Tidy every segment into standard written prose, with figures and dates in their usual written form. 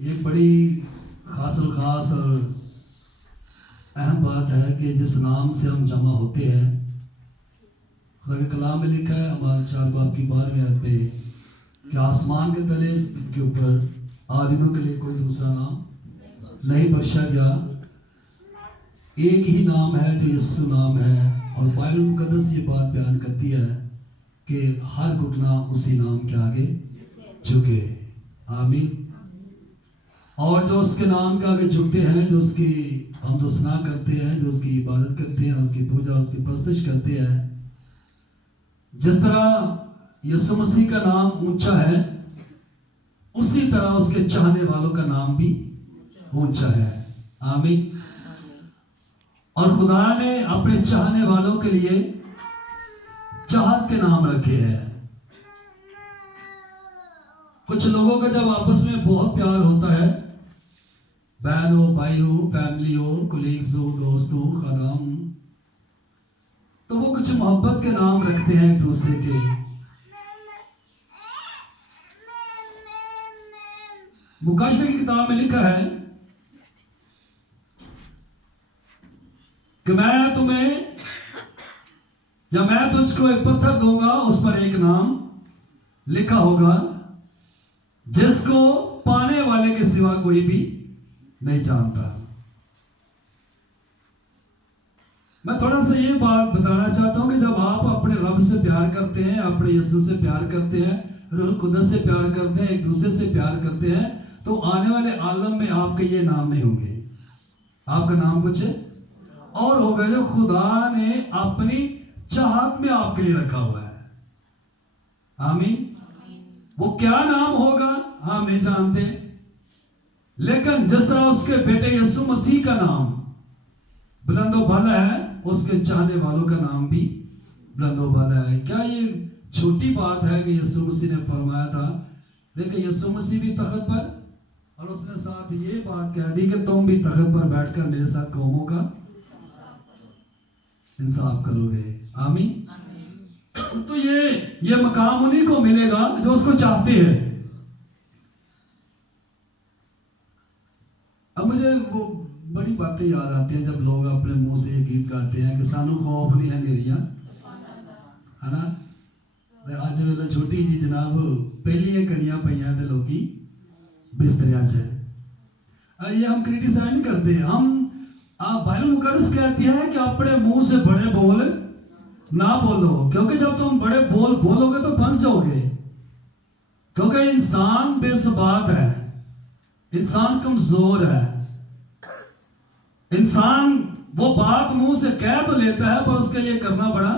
ये बड़ी ख़ास और ख़ास और अहम बात है कि जिस नाम से हम जमा होते हैं, खुदा के कलाम में लिखा है हमारे 4 बाब की 12वीं आयत पे कि आसमान के तले के ऊपर आदमियों के लिए कोई दूसरा नाम नहीं बख्शा गया, एक ही नाम है जो यीशु नाम है। और बाइबल मुकद्दस ये बात बयान करती है कि हर घुटना उसी नाम के आगे झुके। आमीन। और जो उसके नाम के आगे झुकते हैं, जो उसकी हमदोसना करते हैं, जो उसकी इबादत करते हैं, उसकी पूजा, उसकी परस्तिश करते हैं, जिस तरह यीशु मसीह का नाम ऊंचा है, उसी तरह उसके चाहने वालों का नाम भी ऊंचा है। आमीन। और खुदा ने अपने चाहने वालों के लिए चाहत के नाम रखे हैं। कुछ लोगों का जब आपस में बहुत प्यार होता है, बहन हो, भाई हो, फैमिली हो, कोलीग्स हो, दोस्त हो, खादाम, तो वो कुछ मोहब्बत के नाम रखते हैं एक दूसरे के। मुकाशफे की किताब में लिखा है कि मैं तुम्हें या मैं तुझको एक पत्थर दूंगा, उस पर एक नाम लिखा होगा जिसको पाने वाले के सिवा कोई भी नहीं जानता। मैं थोड़ा सा ये बात बताना चाहता हूं कि जब आप अपने रब से प्यार करते हैं, अपने यीशु से प्यार करते हैं, रूह कुद्दस से प्यार करते हैं, एक दूसरे से प्यार करते हैं, तो आने वाले आलम में आपके ये नाम नहीं होंगे। आपका नाम कुछ और होगा जो खुदा ने अपनी चाहत में आपके लिए रखा हुआ है। आमीन। वो क्या नाम होगा हम नहीं जानते, लेकिन जिस तरह उसके बेटे यीशु मसीह का नाम बुलंदो बाला है, उसके चाहने वालों का नाम भी बुलंदो बाला है। क्या ये छोटी बात है कि यीशु मसीह ने फरमाया था, देखिए यीशु मसीह भी तख्त पर, और उसने साथ ये बात कह दी कि तुम भी तख्त पर बैठकर मेरे साथ कौमों का इंसाफ करोगे। आमीन। तो ये मकाम उन्हीं को मिलेगा जो उसको चाहते हैं। अब मुझे वो बड़ी बातें याद आती हैं जब लोग अपने मुंह से ये गीत गाते हैं कि सानू खौफ नहीं है नेरिया, है ना। अज वेले छोटी जी जनाब पहली कड़ियां पईयां ते लोकी बिस्तरियां च। ये हम क्रिटिसाइज नहीं करते, हम बाइबल मुकद्दस कहती है कि अपने मुंह से बड़े बोल ना बोलो, क्योंकि जब तुम बड़े बोल बोलोगे तो फंस जाओगे। क्योंकि इंसान बेसबात है, इंसान कमजोर है, इंसान वो बात मुंह से कह तो लेता है पर उसके लिए करना बड़ा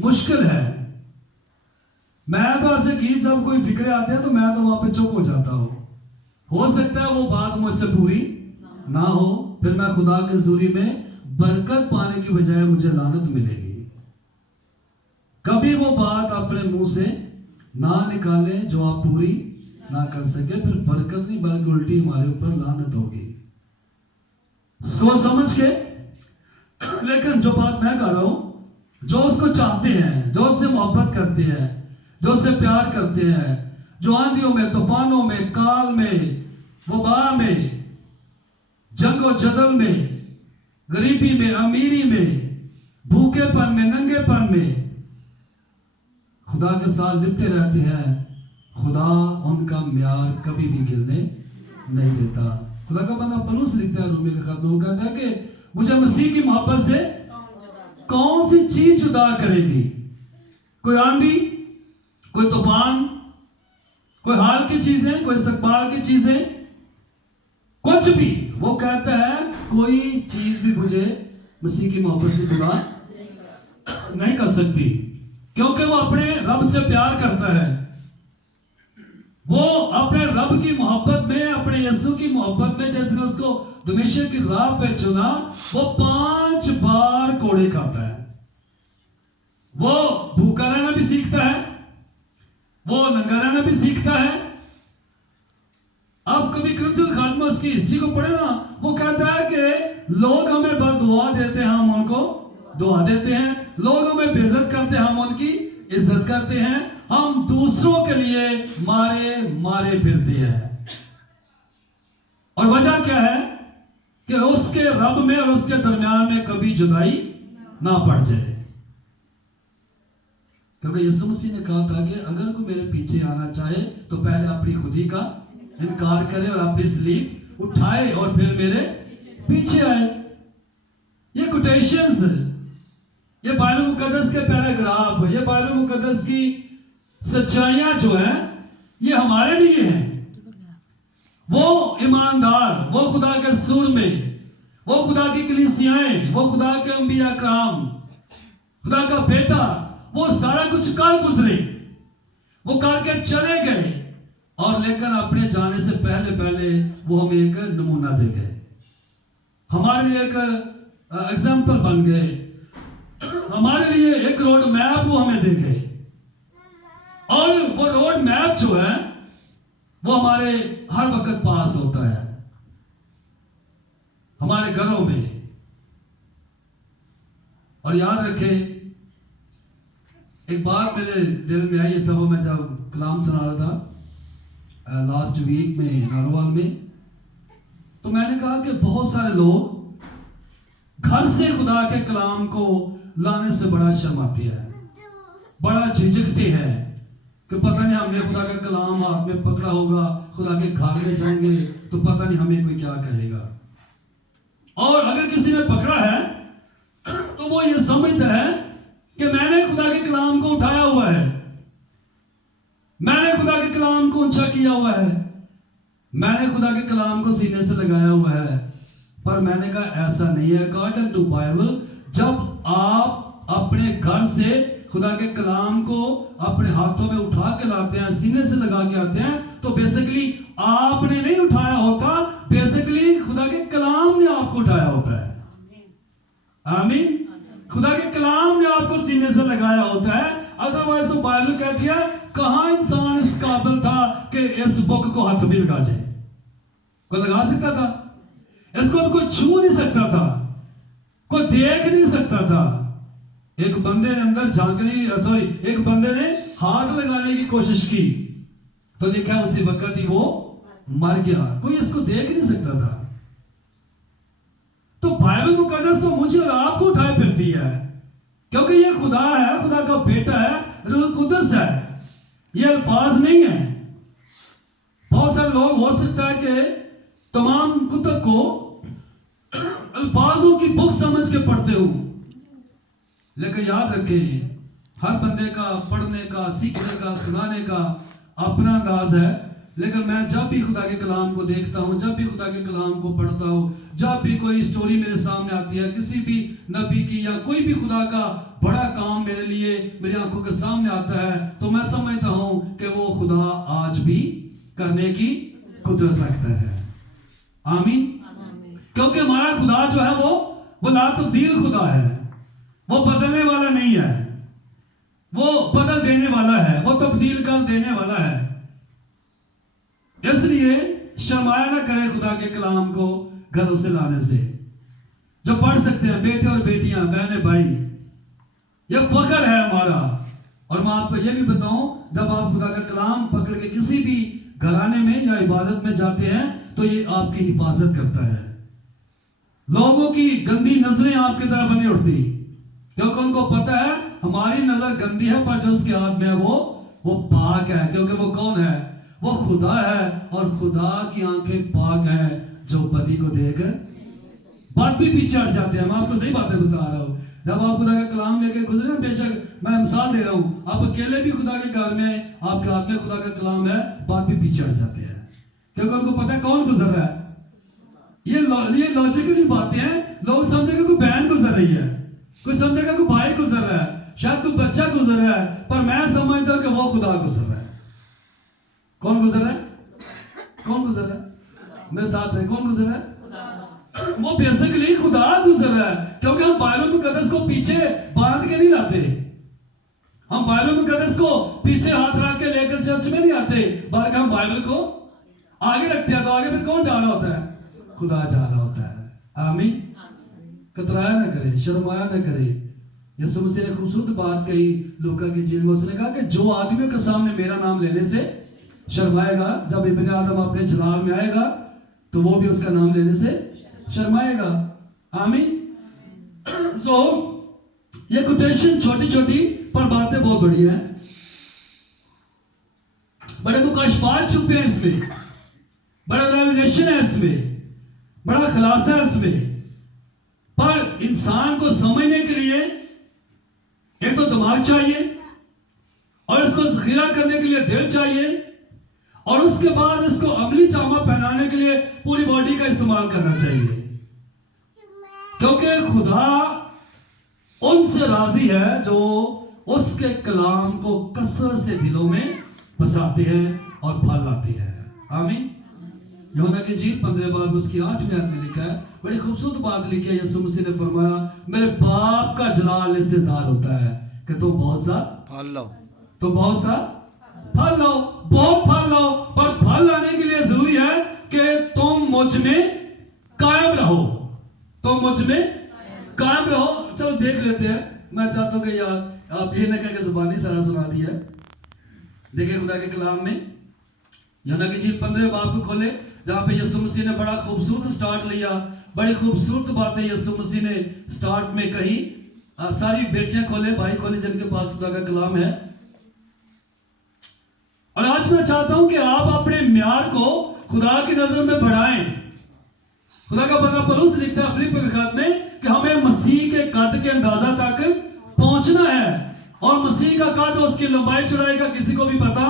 मुश्किल है। मैं तो ऐसे कि जब कोई फिक्रे आते हैं तो मैं तो वहां पे चुप हो जाता हूं। हो सकता है वो बात मुझसे पूरी ना हो, फिर मैं खुदा के ज़ुरी में बरकत पाने की बजाय मुझे लानत मिलेगी। कभी वो बात अपने मुंह से ना निकाले जो आप पूरी ना कर सके, फिर बरकत नहीं बल्कि उल्टी हमारे ऊपर लानत होगी। सोच समझ के। लेकिन जो बात मैं कर रहा हूं, जो उसको चाहते हैं, जो उससे मोहब्बत करते हैं, जो उससे प्यार करते हैं, जो आंधियों में, तूफानों में, काल में, वबा में, जंगो जदल में, गरीबी में, अमीरी में, भूखेपन में, नंगेपन में खुदा के साथ लिपटे रहते हैं, खुदा उनका म्यार कभी भी गिरने नहीं देता। खुदा का बंदा पौलुस लिखता है रोमी के खत में, वो कहता है कि मुझे मसीह की मोहब्बत से कौन सी चीज जुदा करेगी? कोई आंधी, कोई तूफान, कोई हाल की चीजें, कोई इस्तकबाल की चीजें, कुछ भी। वो कहता है कोई चीज भी मुझे मसीह की मोहब्बत से जुदा नहीं कर सकती, क्योंकि वो अपने रब से प्यार करता है। वो अपने रब की मोहब्बत में, अपने यीशु की मोहब्बत में, जैसे उसको दमिश्क की राह पे चुना, वो 5 बार कोड़े खाता है। वो भूखा रहना भी सीखता है, वो नंगा रहना भी सीखता है। आप कभी कृत्य खात्मा उसकी हिस्ट्री को पढ़े ना, वो कहता है कि लोग हमें बददुआ देते हैं, हम उनको दुआ देते हैं, लोग हमें बेइज्जत करते हैं, हम उनकी इज्जत करते हैं, हम दूसरों के लिए मारे मारे फिरते हैं। और वजह क्या है कि उसके रब में और उसके दरमियान में कभी जुदाई ना पड़ जाए। क्योंकि यीशु मसीह ने कहा था कि अगर कोई मेरे पीछे आना चाहे तो पहले अपनी खुदी का इनकार करे और अपनी स्लीप उठाए और फिर मेरे पीछे आए। ये कोटेशंस, ये बाइबल मुकद्दस के पैराग्राफ, ये बाइबल मुकद्दस की सच्चाइयां जो है ये हमारे लिए हैं। वो ईमानदार, वो खुदा के सुर में, वो खुदा की कलीसियाएं, वो खुदा के अंबिया कराम, खुदा का बेटा, वो सारा कुछ कर गुजरे, वो करके चले गए और लेकिन अपने जाने से पहले पहले वो हमें एक नमूना दे गए, हमारे लिए एक एग्जाम्पल बन गए, हमारे लिए एक रोड मैप वो हमें दे गए। और वो रोड मैप जो है वो हमारे हर वक्त पास होता है हमारे घरों में। और याद रखें, एक बात मेरे दिल में आई इस दफा मैं जब कलाम सुना रहा था लास्ट वीक में नारोवाल में, तो मैंने कहा कि बहुत सारे लोग घर से खुदा के कलाम को लाने से बड़ा शर्माते हैं, बड़ा झिझकते हैं कि पता नहीं हमने खुदा का कलाम हाथ में पकड़ा होगा, खुदा के घर में जाएंगे तो पता नहीं हमें कोई क्या कहेगा। और अगर किसी ने पकड़ा है तो वो ये समझता है कि मैंने खुदा के कलाम को उठाया हुआ है, मैंने खुदा के कलाम को ऊंचा किया हुआ है, मैंने खुदा के कलाम को सीने से लगाया हुआ है। पर मैंने कहा ऐसा नहीं है। अकॉर्डिंग टू बाइबल, जब आप अपने घर से खुदा के कलाम को अपने हाथों में उठा के लाते हैं, सीने से लगा के आते हैं, तो बेसिकली आपने नहीं उठाया होता, बेसिकली खुदा के कलाम ने आपको उठाया होता है। आमीन। खुदा के कलाम ने आपको सीने से लगाया होता है। अदरवाइज तो बाइबल कहती है कहां इंसान इस काबिल था कि इस बुक को हाथ में लगा जाए। कोई लगा सकता था? इसको तो कोई छू नहीं सकता था, कोई देख नहीं सकता था। एक बंदे ने अंदर एक बंदे ने हाथ लगाने की कोशिश की तो लिखा उसी वक्त ही वो मर गया, कोई इसको देख नहीं सकता था। तो बाइबल मुकद्दस तो मुझे और आपको उठाए फिरती है, क्योंकि ये खुदा है, खुदा का बेटा है, रूह कुदस है, ये अल्फाज नहीं है। बहुत सारे लोग हो सकता है कि तमाम कुतुब को अल्फाजों की बुक समझ के पढ़ते हो, लेकिन याद रखें हर बंदे का पढ़ने का, सीखने का, सुनाने का अपना अंदाज है। लेकिन मैं जब भी खुदा के कलाम को देखता हूं, जब भी खुदा के कलाम को पढ़ता हूं, जब भी कोई स्टोरी मेरे सामने आती है किसी भी नबी की या कोई भी खुदा का बड़ा काम मेरे लिए मेरी आंखों के सामने आता है, तो मैं समझता हूं कि वो खुदा आज भी करने की कुदरत रखता है। आमीन। क्योंकि हमारा खुदा जो है वो ला तब्दील खुदा है, वो बदलने वाला नहीं है, वो बदल देने वाला है, वो तब्दील कर देने वाला है। इसलिए शर्माया ना करें खुदा के कलाम को घरों से लाने से। जो पढ़ सकते हैं बेटे और बेटियां, बहने भाई, यह फख्र है हमारा। और मैं आपको यह भी बताऊं, जब आप खुदा का कलाम पकड़ के किसी भी घराने में या इबादत में जाते हैं तो ये आपकी हिफाजत करता है। लोगों की गंदी नजरें आपकी तरफ नहीं उठती, क्योंकि उनको पता है हमारी नजर गंदी है, पर जो उसके हाथ में है वो पाक है, क्योंकि वो कौन है? वो खुदा है। और खुदा की आंखें पाक हैं जो बदी को देख बात भी पीछे हट जाते हैं। मैं आपको सही बातें बता रहा हूं। जब आप खुदा का कलाम लेके गुजरे, बेशक मैं मिसाल दे रहा हूं, आप अकेले भी खुदा के घर में आपके हाथ में खुदा का कलाम है, बात भी पीछे हट जाते हैं, क्योंकि उनको पता है कौन गुजर रहा है। ये लॉजिकली बातें हैं। लोग समझेंगे कोई बहन गुजर रही है, कोई समझेगा कोई भाई गुजर रहा है, शायद कोई बच्चा गुजर रहा है, पर मैं समझता हूं कि वो खुदा गुजर रहा है। कौन गुजर रहा है? कौन गुजर रहा है? मेरे साथ है। कौन गुजर रहा है? वो बेसिकली खुदा गुजर रहा है, क्योंकि हम बाइबल मुकद्दस को पीछे बांध के नहीं लाते, हम बाइबल मुकद्दस को पीछे हाथ रख के लेकर चर्च में नहीं आते, बल्कि हम बाइबल को आगे रखते हैं। तो आगे फिर कौन जा रहा होता है? खुदा जा रहा होता है। आमीन। कतराया ना करे, शर्माया ना करे। यीशु मसीह ने खूबसूरत बात कही लूका की इंजील में। उसने कहा कि जो आदमियों के सामने मेरा नाम लेने से शर्माएगा, जब इब्ने आदम अपने जलाल में आएगा तो वो भी उसका नाम लेने से शर्माएगा। आमीन। सो ये कोटेशन छोटी छोटी पर बातें बहुत बड़ी हैं, बड़े मुकाशफात छुपे हैं इसमें, बड़ा रेवलेशन है इसमें, बड़ा खुलासा है इसमें। पर इंसान को समझने के लिए एक तो दिमाग चाहिए, और इसको जखीरा करने के लिए दिल चाहिए, और उसके बाद इसको अमली जामा पहनाने के लिए पूरी बॉडी का इस्तेमाल करना चाहिए। क्योंकि खुदा उनसे राजी है जो उसके कलाम को कसरत से दिलों में बसाते हैं और फल लाते हैं। आमीन। यूहन्ना की इंजील 15 बाब उसकी 8वीं आयत में लिखा है, बड़ी खूबसूरत बात लिखी है। यीशु मसीह ने फरमाया, मेरे बाप का जलाल इससे ज़ाहिर होता है कि तुम बहुत सा फल लो, तुम बहुत सा फल लो, बहुत फल लो। पर फल लाने के लिए जरूरी है कि तुम मुझ में कायम रहो, तुम मुझ में कायम रहो। चलो देख लेते हैं। मैं चाहता हूं कि यार आप ये न कह के जुबानी सारा सुना दिया है। देखिए खुदा के कलाम में यूहन्ना की इंजील 15 बाब को खोले, जहां पे यीशु मसीह ने बड़ा खूबसूरत स्टार्ट लिया, बड़ी खूबसूरत बातें यीशु मसीह ने स्टार्ट में कही। सारी बेटियां खोले, भाई खोले जिनके पास खुदा का कलाम है। और आज मैं चाहता हूं कि आप अपने म्यार को खुदा की नजर में बढ़ाएं। खुदा का बंदा पौलुस लिखता है फिलिप्पी के खत में कि हमें मसीह के कद के अंदाजा तक पहुंचना है। और मसीह का कद, उसकी लंबाई चौड़ाई का किसी को भी पता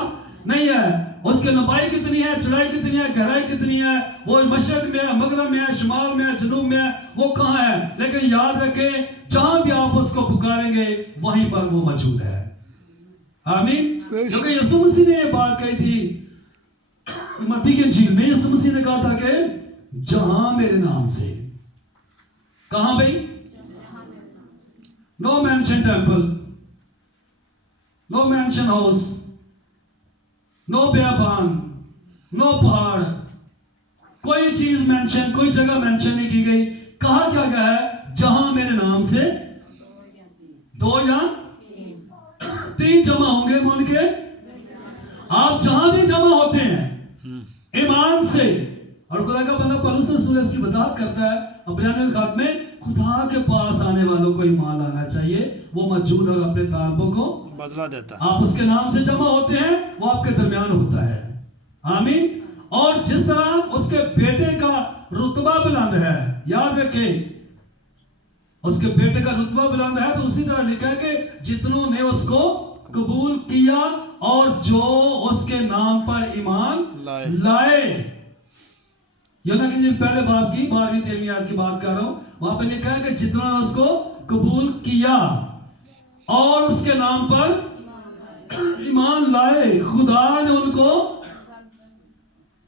नहीं है। उसकी लंबाई कितनी है, चौड़ाई कितनी है, गहराई कितनी है, वो मशरक में है, मगरब में है, शिमाल में है, जनूब में है, वो कहां है। लेकिन याद रखें, जहां भी आप उसको पुकारेंगे वहीं पर वो मौजूद है। आमीन। क्योंकि यीशु मसीह ने ये बात कही थी मत्ती की इंजील में। यीशु मसीह ने कहा था कि जहां मेरे नाम से, कहां भाई? No mansion temple, no mansion house, no बेयाबान, नो पहाड़, कोई चीज मेंशन, कोई जगह मेंशन नहीं की गई। कहा क्या गया है? जहां मेरे नाम से 2 या 3 जमा होंगे, उनके आप जहां भी जमा होते हैं ईमान से। और खुदा का बंदा पौलुस रसूल इसकी वजाहत करता है अब्रानियों के खत में, खुदा के पास आने वालों को ईमान लाना चाहिए, वो मौजूद और अपने ताल्बों को बदला देता है। आप उसके नाम से जमा होते हैं, वो आपके दरमियान होता है। आमीन। और जिस तरह उसके बेटे का रुतबा बुलंद है, याद रखें उसके बेटे का रुतबा बुलंद है, तो उसी तरह लिखा है कि जितनों ने उसको कबूल किया और जो उसके नाम पर ईमान लाए। यूहन्ना की इंजील पहले बाब की 12वीं 13वीं आयत की बात कर रहा हूं। वहां पर लिखा है कि जितना ने उसको कबूल किया और उसके नाम पर ईमान लाए, खुदा ने उनको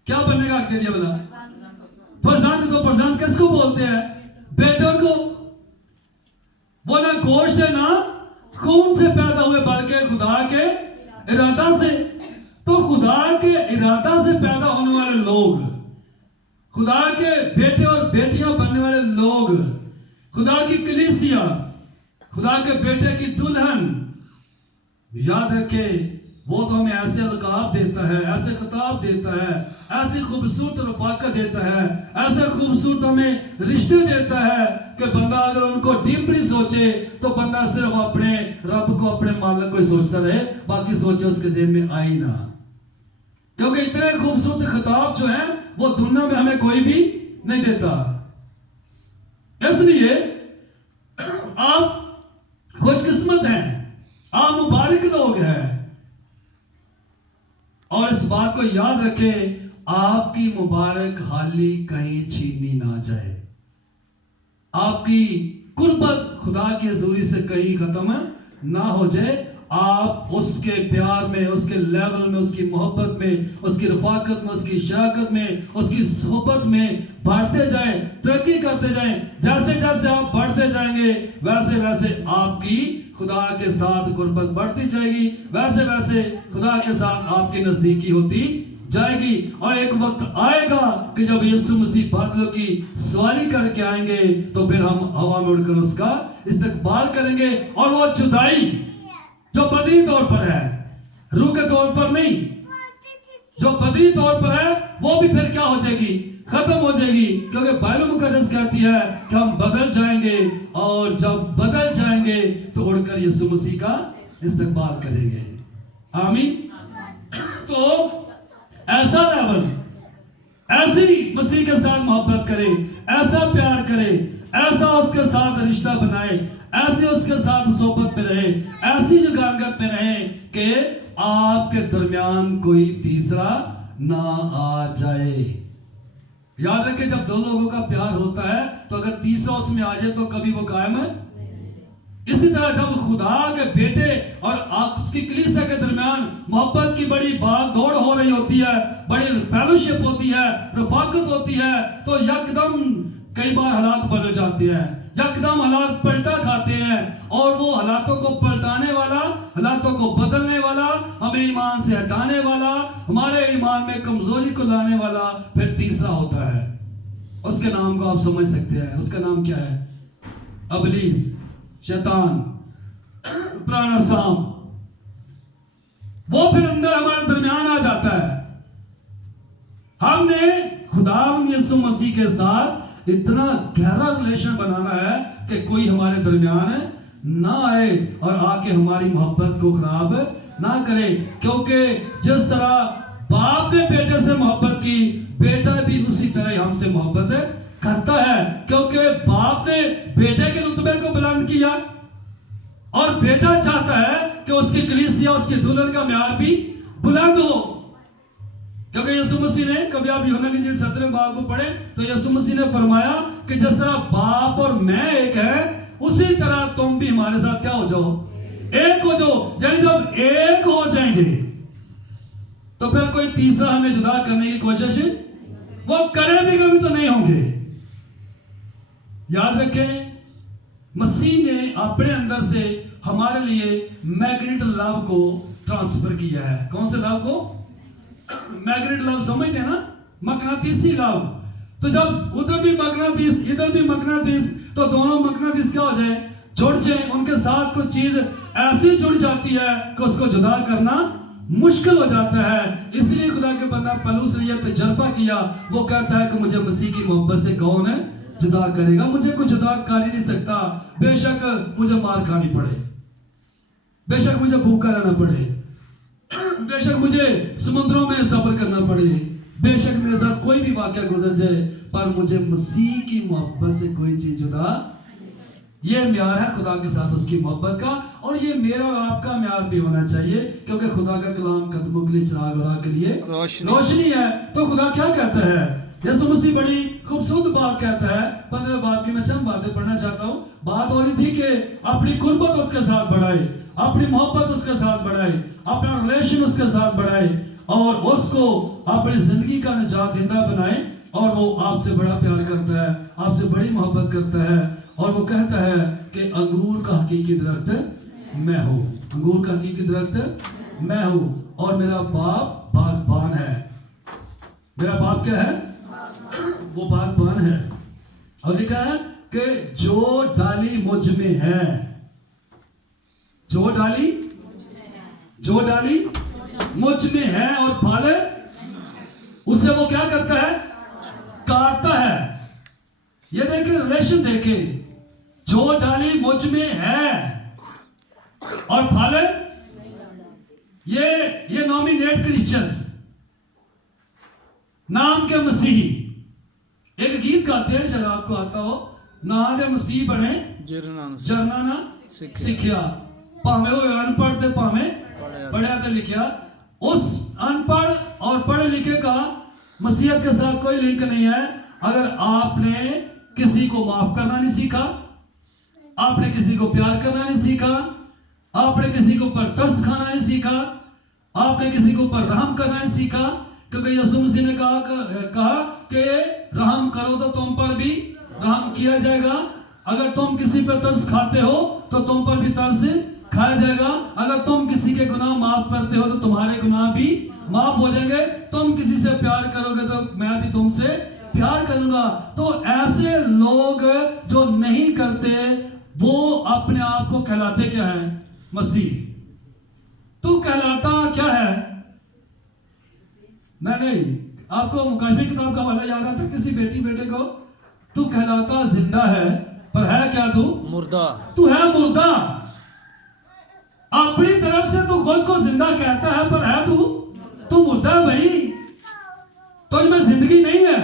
क्या बनने का हक दे दिया? बोला फरजंद को। फरजंद किसको बोलते हैं? बेटों को। वो ना गोश्त से ना खून से पैदा हुए, बल्कि खुदा के इरादा से। तो खुदा के इरादा से पैदा होने वाले लोग, खुदा के बेटे और बेटियां बनने वाले लोग, खुदा की कलीसिया, खुदा के बेटे की दुल्हन, याद रखे वो तो हमें ऐसे अलकाब देता है, ऐसे खिताब देता है, ऐसी खूबसूरत रफाकत देता है, ऐसे खूबसूरत हमें रिश्ते देता है कि बंदा अगर उनको डीपली सोचे तो बंदा सिर्फ अपने रब को, अपने मालिक को ही सोचता रहे, बाकी सोचे उसके दिल में आई ना। क्योंकि इतने खूबसूरत खिताब जो है वो दुनिया में हमें कोई भी नहीं देता। इसलिए आप खुशकिस्मत हैं, आप मुबारक लोग हैं। और इस बात को याद रखें, आपकी मुबारक हाली कहीं छीनी ना जाए, आपकी कुर्बत खुदा की हजूरी से कहीं खत्म ना हो जाए। आप उसके प्यार में, उसके लेवल में, उसकी मोहब्बत में, उसकी रफाकत में, उसकी शराकत में, उसकी सोहबत में बढ़ते जाएं, तरक्की करते जाएं। जैसे जैसे आप बढ़ते जाएंगे वैसे वैसे आपकी खुदा के साथ गुर्बत बढ़ती जाएगी, वैसे वैसे खुदा के साथ आपकी नजदीकी होती जाएगी। और एक वक्त आएगा कि जब यीशु मसीह बादलों की सवारी करके आएंगे तो फिर हम हवा में उड़कर उसका इस्तकबाल करेंगे। और वो जुदाई जो बदरी तौर पर है, रूह के तौर पर नहीं, जो बदरी तौर पर है, वो भी फिर क्या हो जाएगी? खत्म हो जाएगी, क्योंकि बाइबल मुकद्दस कहती है कि हम बदल जाएंगे, और जब बदल जाएंगे तो उड़कर यीशु मसीह का इस्तकबाल करेंगे। आमीन। तो ऐसा लेवल, ऐसी मसीह के साथ मोहब्बत करे, ऐसा प्यार करे, ऐसा उसके साथ रिश्ता बनाए, ऐसे उसके साथ सोबत में रहे, ऐसी जगागत में रहे कि आपके दरमियान कोई तीसरा ना आ जाए। याद रखें, जब दो लोगों का प्यार होता है तो अगर तीसरा उसमें आ जाए तो कभी वो कायम है। इसी तरह जब खुदा के बेटे और उसकी कलीसिया के दरमियान मोहब्बत की बड़ी भाग दौड़ हो रही होती है, बड़ी फेलोशिप होती है, रफाकत होती है, तो यकदम कई बार हालात बदल जाते हैं, यकदम हालात पलटा खाते हैं, और वो हालातों को पलटाने वाला, हालातों को बदलने वाला, हमें ईमान से हटाने वाला, हमारे ईमान में कमजोरी को लाने वाला फिर तीसरा होता है। उसके नाम को आप समझ सकते हैं, उसका नाम क्या है? इब्लीस, शैतान, पुराना सांप। वो फिर अंदर हमारे दरमियान आ जाता है। हमने खुदा यीशु मसीह के साथ इतना गहरा रिलेशन बनाना है कि कोई हमारे दरमियान ना आए और आके हमारी मोहब्बत को खराब ना करे, क्योंकि जिस तरह बाप ने बेटे से मोहब्बत की, बेटा भी उसी तरह हमसे मोहब्बत करता है, क्योंकि बाप ने बेटे के रुतबे को बुलंद किया, और बेटा चाहता है कि उसकी कलीसिया, उसकी दुल्हन का म्यार भी बुलंद हो। क्योंकि यीशु मसीह ने, कभी आप यूहन्ना की इंजील 17वें बाब को पढ़े तो यीशु मसीह ने फरमाया कि जिस तरह बाप और मैं एक है, उसी तरह तुम भी हमारे साथ क्या हो जाओ, एक हो जाओ। यानी जब एक हो जाएंगे तो फिर कोई तीसरा हमें जुदा करने की कोशिश वो करे भी कभी तो नहीं होंगे। याद रखें, मसीह ने अपने अंदर से हमारे लिए मैग्नेट लव को ट्रांसफर किया है। कौन से लव को? मैग्नेट लव समझते हैं ना, मकनातीसी लव। तो जब उधर भी मकनातीस, इधर भी मकनातीस, तो दोनों मकनातीस क्या हो जाए, जुड़ जाए, उनके साथ कुछ चीज ऐसी जुड़ जाती है कि उसको जुदा करना मुश्किल हो जाता है। इसलिए खुदा के बंदा पौलुस ने यह तजर्बा किया। वो कहता है कि मुझे मसीह की मोहब्बत से कौन है जुदा करेगा? मुझे कोई जुदा कर ही नहीं सकता। बेशक मुझे मार खानी पड़े, बेशक मुझे भूखा रहना पड़े, बेशक मुझे समुद्रों में सफर करना पड़े, बेशक मेरे साथ कोई भी वाकया गुजर जाए, पर मुझे मसीह की मोहब्बत से कोई चीज जुदा। ये म्यार है खुदा के साथ उसकी मोहब्बत का, और ये मेरा और आपका म्यार भी होना चाहिए, क्योंकि खुदा का कलाम कदमों के लिए चिराग और आग के लिए रोशनी है। तो खुदा क्या कहता है? यीशु मसीह बड़ी खूबसूरत बात कहता है। 15 बाब की मैं चंद बातें पढ़ना चाहता हूँ। बात हो रही थी कि अपनी कुर्बत उसके साथ बढ़ाए, अपनी मोहब्बत उसके साथ बढ़ाए, अपना रिलेशन उसके साथ बढ़ाए, और उसको अपनी जिंदगी का निजात देंदा बनाए। और वो आपसे बड़ा प्यार करता है, आपसे बड़ी मोहब्बत करता है, और वो कहता है कि अंगूर का हकीकी दरख्त मैं हूँ, अंगूर का हकीकी दरख्त मैं हूँ, और मेरा बाप बागबान है। मेरा बाप क्या है? वो बागबान है। और लिखा है कि जो डाली मुझ में है, जो डाली मुझ में है और फल उसे वो क्या करता है? काटता है। ये देखिए, रिलेशन देखिए, जो डाली मुझ में है और फल, ये नॉमिनेट क्रिश्चियंस, नाम के मसीही। एक गीत गाते हैं, शायद आपको आता हो, ना दे मसीह बने जरना ना सिखिया, भावे हो अनपढ़ ते भावे पढ़िया ते लिखिया। उस अनपढ़ और पढ़े लिखे का मसीहत के साथ कोई लिंक नहीं है। अगर आपने किसी को माफ करना नहीं सीखा, आपने किसी को प्यार करना नहीं सीखा, आपने किसी के ऊपर तरस खाना नहीं सीखा, आपने किसी के ऊपर रहम करना नहीं सीखा, क्योंकि यीशु मसीह ने कहा कि रहम करो तो तुम पर भी रहम किया जाएगा। अगर तुम किसी पर तरस खाते हो तो तुम पर भी तरस खाया जाएगा। अगर तुम किसी के गुनाह माफ करते हो तो तुम्हारे गुनाह भी माफ हो जाएंगे। तुम किसी से प्यार करोगे तो मैं भी तुमसे प्यार करूंगा। तो ऐसे लोग जो नहीं करते, वो अपने आप को कहलाते क्या है? मसीह। तू कहलाता क्या है? नहीं, आपको मुकाशफे किताब का हवाला याद आता है? किसी बेटी बेटे को, तू कहलाता जिंदा है पर है क्या तू? मुर्दा। तू है मुर्दा। अपनी तरफ से तू खुद को जिंदा कहता है पर है तू मुर्दा है भाई। तुझ में जिंदगी नहीं है,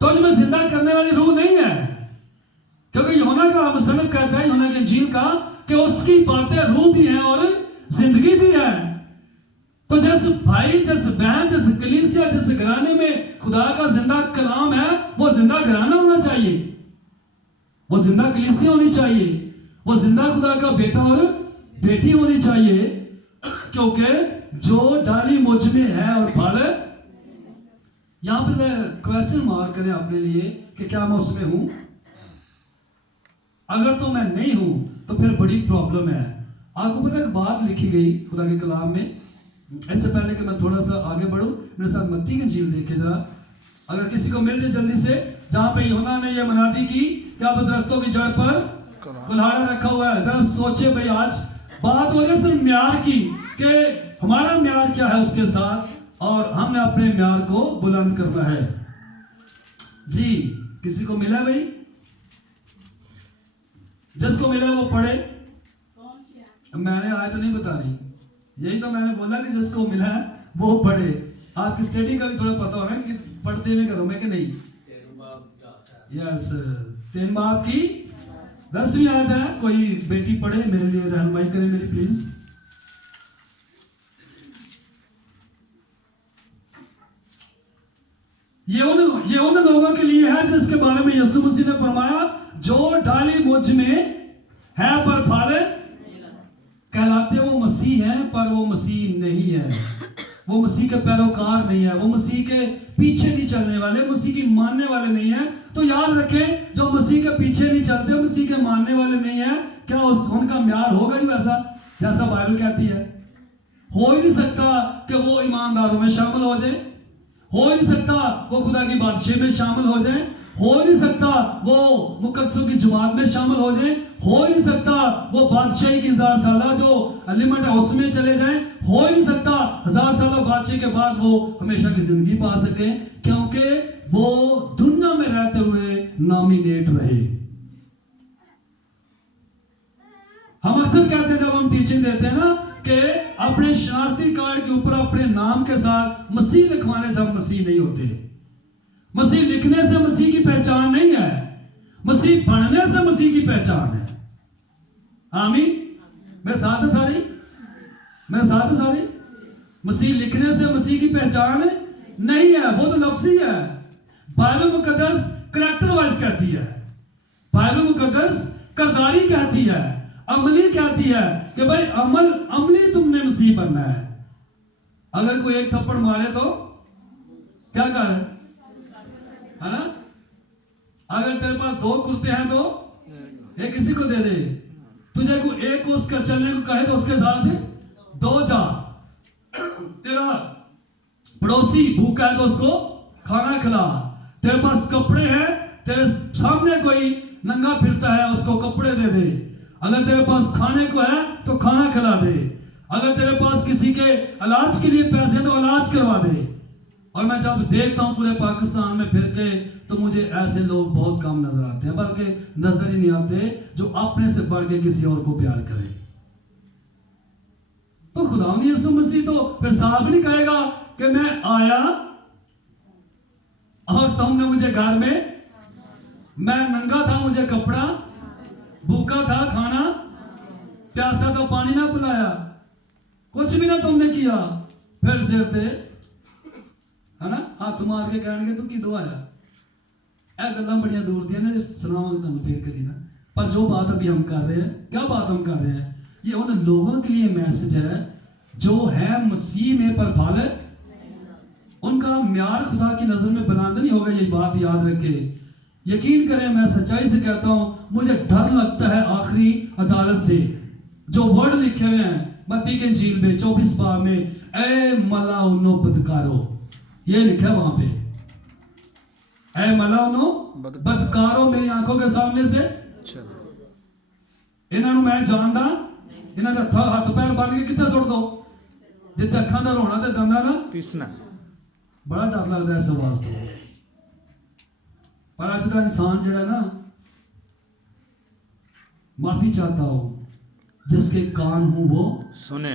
तुझ में जिंदा करने वाली रूह नहीं है। क्योंकि यूहन्ना का मुसन्निफ कहता है, यूहन्ना के इंजील का, कि उसकी बातें रूह भी हैं और जिंदगी भी है। तो जिस भाई, जिस बहन, जिस कलीसिया, जिस घराने में खुदा का जिंदा कलाम है, वो जिंदा घराना होना चाहिए, वो जिंदा कलीसिया होनी चाहिए, वो जिंदा खुदा का बेटा और बेटी होनी चाहिए। क्योंकि जो डाली मुझ में है और फल, यहां पे क्वेश्चन मार्क करें अपने लिए कि क्या मैं उसमें हूं? अगर तो मैं नहीं हूं तो फिर बड़ी प्रॉब्लम है। आपको पता है, एक बात लिखी गई खुदा के कलाम में। इससे पहले कि मैं थोड़ा सा आगे बढ़ूं, मेरे साथ मत्ती की इंजील देखे जरा, अगर किसी को मिल जाए जल्दी से, जहां पे यूहन्ना ने यह मनाती की कि अब दरख्तों की जड़ पर कुल्हाड़ा रखा हुआ है। जरा सोचे भाई, आज बात हो रही है सिर्फ म्यार की, कि हमारा म्यार क्या है उसके साथ, और हमने अपने म्यार को बुलंद करना है। जी, किसी को मिला भाई? जिसको मिला वो पढ़े। मैंने आयत तो नहीं बता रही, यही तो मैंने बोला कि जिसको मिला है वो पढ़े। आपकी स्टडी का भी थोड़ा पता होना कि पढ़ते में घरों में कि नहीं। यस, 3 बाब की 10वीं आयत है। कोई बेटी पढ़े, मेरे लिए रहनुमाई करे मेरी प्लीज। ये उन लोगों के लिए है जिसके बारे में यीशु मसीह ने फरमाया, जो डाली मुझ में है पर फल कहलाते वो मसीह है, पर वो मसीह नहीं है, वो मसीह के पैरोकार नहीं है, वो मसीह के पीछे नहीं चलने वाले, मसीह की मानने वाले नहीं है। तो याद रखें, जो मसीह के पीछे नहीं चलते, मसीह के मानने वाले नहीं है, क्या उनका म्यार होगा ही वैसा जैसा बाइबल कहती है? हो ही नहीं सकता कि वो ईमानदारों में शामिल हो जाए, हो ही नहीं सकता वो खुदा की बादशाह में शामिल हो जाए, हो ही नहीं सकता वो मुकद्दसों की जमात में शामिल हो जाए, हो ही नहीं सकता वो बादशाही की 1000 साल जो लिमिट है उसमें चले जाएं, हो ही नहीं सकता 1000 साल बादशाह के बाद वो हमेशा की जिंदगी पा सके, क्योंकि वो दुनिया में रहते हुए नॉमिनेट रहे। हम अक्सर कहते हैं जब हम टीचिंग देते हैं ना, कि अपने शनाख्ती कार्ड के ऊपर अपने नाम के साथ मसीह लिखवाने से हम मसीह नहीं होते। मसीह लिखने से मसीह की पहचान नहीं है, मसीह बनने से मसीह की पहचान है। आमीन। मेरे साथ है सारी, मेरे साथ है सारी। मसीह लिखने से मसीह की पहचान नहीं है, वो तो लफ्ज़ी है। बाइबल मुकद्दस करैक्टर वाइज कहती है, बाइबल मुकद्दस करदारी कहती है, अमली कहती है कि भाई अमली तुमने मसीह बनना है। अगर कोई एक थप्पड़ मारे तो क्या कर, है ना? अगर तेरे पास 2 कुर्ते हैं तो एक किसी को दे दे, तुझे को एक को उसका चलने को कहे तो उसके साथ 2 जा। तेरा पड़ोसी भूखा है तो उसको खाना खिला। तेरे पास कपड़े हैं, तेरे सामने कोई नंगा फिरता है उसको कपड़े दे दे। अगर तेरे पास खाने को है तो खाना खिला दे। अगर तेरे पास किसी के इलाज के लिए पैसे तो इलाज करवा दे। और मैं जब देखता हूं पूरे पाकिस्तान में फिर के, तो मुझे ऐसे लोग बहुत कम नजर आते हैं, बल्कि नजर ही नहीं आते जो अपने से बढ़ के किसी और को प्यार करे। तो खुदा यीशु मसीह तो फिर साफ नहीं कहेगा कि मैं आया और तुमने मुझे घर में, मैं नंगा था मुझे कपड़ा, भूखा था खाना, प्यासा था पानी ना पिलाया, कुछ भी ना तुमने किया, फिर सिर ते है ना हाथ मार के कहेंगे तू की दो आया। ए गल्लां बड़ियां दूर दियां ने, सुनावांगा तुहानू फिर कदी ना। पर जो बात अभी हम कर रहे हैं, क्या बात हम कर रहे हैं, ये उन लोगों के लिए मैसेज है जो है मसीह में पर फल है, उनका म्यार खुदा की नजर में बुलंद नहीं होगा। ये बात याद रखे। यकीन करें, मैं सच्चाई से कहता हूं, मुझे डर लगता है आखिरी अदालत से। जो वर्ड लिखे हुए हैं मत्ती के इंजील में 24 बाब में, ए मलाउनो बदकारो, ये लिखा है वहां पे, ए मलाउनो बदकारो, मेरी आंखों के सामने से इन्हों मैं जानदा, इन्हों का हाथ पैर बन के कितने सुट दो, जिथे अखा का रोना तो दंदा ना पीसना। बड़ा डर लगता है इस आवाज तो। पर अज का इंसान जो है ना माफी चाहता हो, जिसके कान हो वो सुने।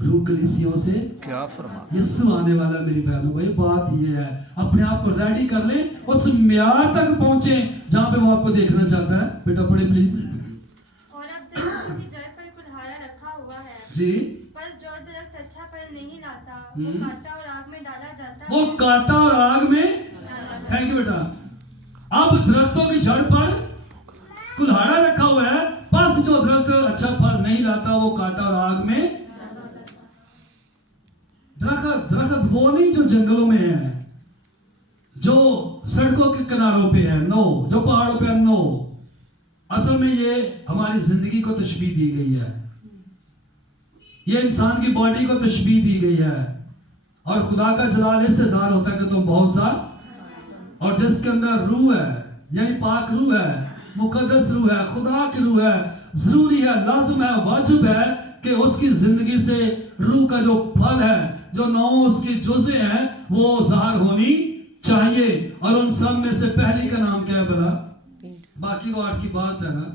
रूह कलीसियों से क्या फरमा। यीशु आने वाला है मेरी बहनों भाई। बात ये है, अपने आप को रेडी कर ले, उस म्यार तक पहुंचे जहां पे वो आपको देखना चाहता है। बेटा पढ़े प्लीज। और अब दरख्तों की जड़ पर कुल्हाड़ा रखा हुआ है जी। बस जो दरख्त अच्छा फल नहीं लाता वो काटा और आग में डाला जाता है। वो काटा और आग में, थैंक यू बेटा। अब दरख्तों की जड़ पर कुल्हाड़ा रखा हुआ है, बस जो दरख्त अच्छा फल नहीं लाता वो काटा और आग में। दरख्त वो नहीं जो जंगलों में है, जो सड़कों के किनारों पे है, नो, जो पहाड़ों पे है, नो। असल में ये हमारी जिंदगी को तशबीह दी गई है, ये इंसान की बॉडी को तशबीह दी गई है। और खुदा का जलाल इससे ज़ाहिर होता है कि तुम बहुत सा, और जिसके अंदर रूह है, यानी पाक रूह है, मुकद्दस रूह है, खुदा की रूह है, जरूरी है, लाजिम है, वाजिब है कि उसकी जिंदगी से रूह का जो फल है, जो 9 उसकी जुज़े हैं, वो ज़ाहिर होनी चाहिए। और उन सब में से पहली का नाम क्या है भला? बाकी तो 8 की बात है ना,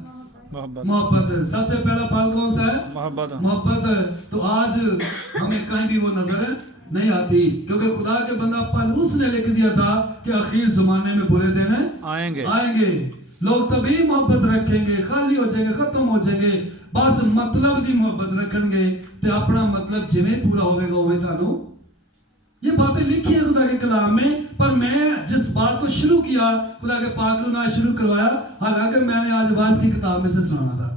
मोहब्बत। सबसे पहला फल कौन सा है? मोहब्बत। तो आज हमें कहीं भी वो नजर नहीं आती, क्योंकि खुदा के बंदा पौलुस ने लिख दिया था कि आखिर जमाने में बुरे दिन आएंगे। लोग तभी मोहब्बत रखेंगे, खाली हो जाएंगे, खत्म हो जाएंगे, बस मतलब की मोहब्बत रखेंगे तो अपना मतलब जिवें पूरा होगा उवें तानू। ये बातें लिखी है खुदा के कलाम में। पर मैं जिस बात को शुरू किया, खुदा के पाक ने शुरू करवाया, हालांकि मैंने आज वाइस की किताब में से सुनाना था।